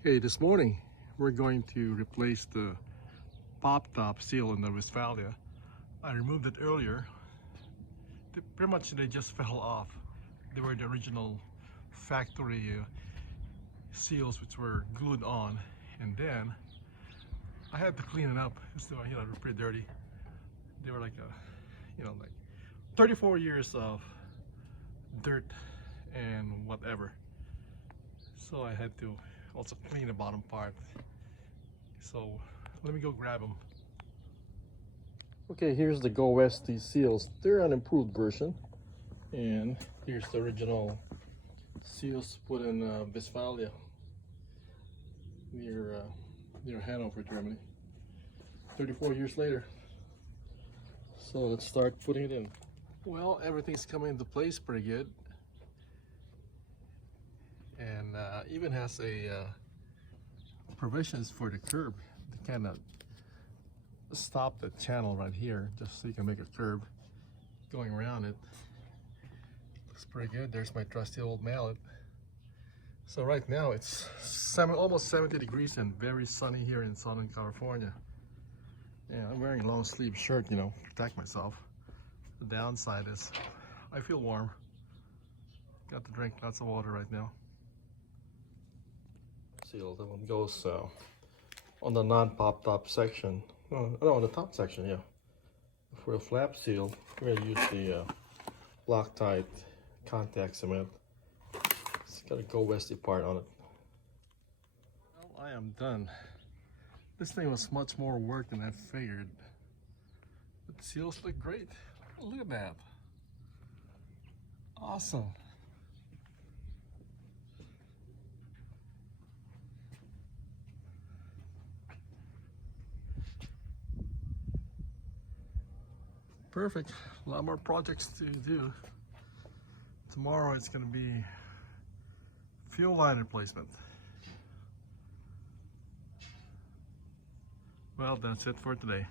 Okay, this morning we're going to replace the Poptop seal in the Westfalia. I removed it earlier. Pretty much they just fell off. They were the original factory seals which were glued on, and then I had to clean it up. So they're pretty dirty. They were like like 34 years of dirt and whatever. So I had to also clean the bottom part. So let me go grab them. Okay, here's the Go Westy seals. They're an improved version. And here's the original seals put in Westfalia near Hanover, Germany. 34 years later. So let's start putting it in. Well, everything's coming into place pretty good. And even has a provisions for the curb. They kind of stop the channel right here just so you can make a curve going around it. Looks pretty good. There's my trusty old mallet. So right now it's almost 70 degrees and very sunny here in Southern California. Yeah, I'm wearing a long sleeve shirt, to protect myself. The downside is I feel warm. Got to drink lots of water right now. Seal, that one goes on the non-pop-top section. No, on the top section, yeah. For the flap seal, we're gonna use the Loctite contact cement. It's got a Go Westy part on it. Well, I am done. This thing was much more work than I figured. But the seals look great. Look at that. Awesome. Perfect. A lot more projects to do. Tomorrow it's going to be fuel line replacement. Well, that's it for today.